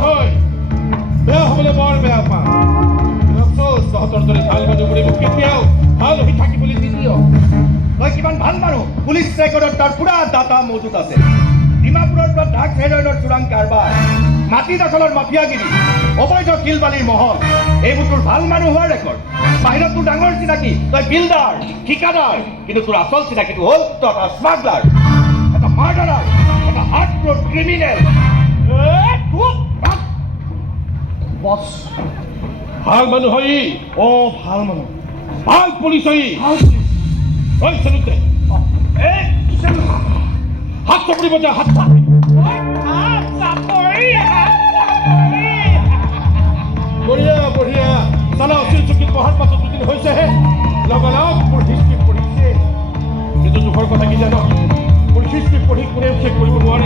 হয় বেয়া হ'বলৈ বৰ বেয়া পাওঁ তহঁতৰ দৰে ভাল মানুহবোৰে মোক কেতিয়াও ভাল হৈ থাকিবলৈ নিদিয় তই কিমান ভাল মানুহ পুলিচ ৰেকৰ্ডত তাৰ পুৰা ডাটা মজুত আছে ডিমাপুৰৰ পৰা ড্ৰাগছ হেৰইনৰ চোৰাং কাৰবাৰ মাটি দখলৰ মাফিয়াগিৰি অবৈধ শিলবালিৰ মহল এইবোৰ তোৰ ভাল মানুহ হোৱাৰ ৰেকৰ্ড বাহিৰত তোৰ ডাঙৰ চিনাকি তই বিল্ডাৰ ঠিকাদাৰ কিন্তু তোৰ আচল চিনাকিটো হ'ল তই এটা স্মাগলাৰ এটা মাৰ্ডাৰাৰ এটা হাৰ্ডক'ৰ ক্ৰিমিনেল বছ ভাল মানুহ হৈ ভাল মানুহ ভাল পুলিচ হৈ ঐ চেলুতে হাত চাপৰিব যা হাত বঢ়িয়া বঢ়িয়া চালাও চিলচুকীত পঢ়াৰ পাছত দুদিন হৈছেহে লগালগ মোৰ হিষ্ট্ৰী পঢ়িছে কিন্তু দুখৰ কথা কি জানো মোৰ হিষ্ট্ৰী পঢ়ি কোনেও শেষ কৰিব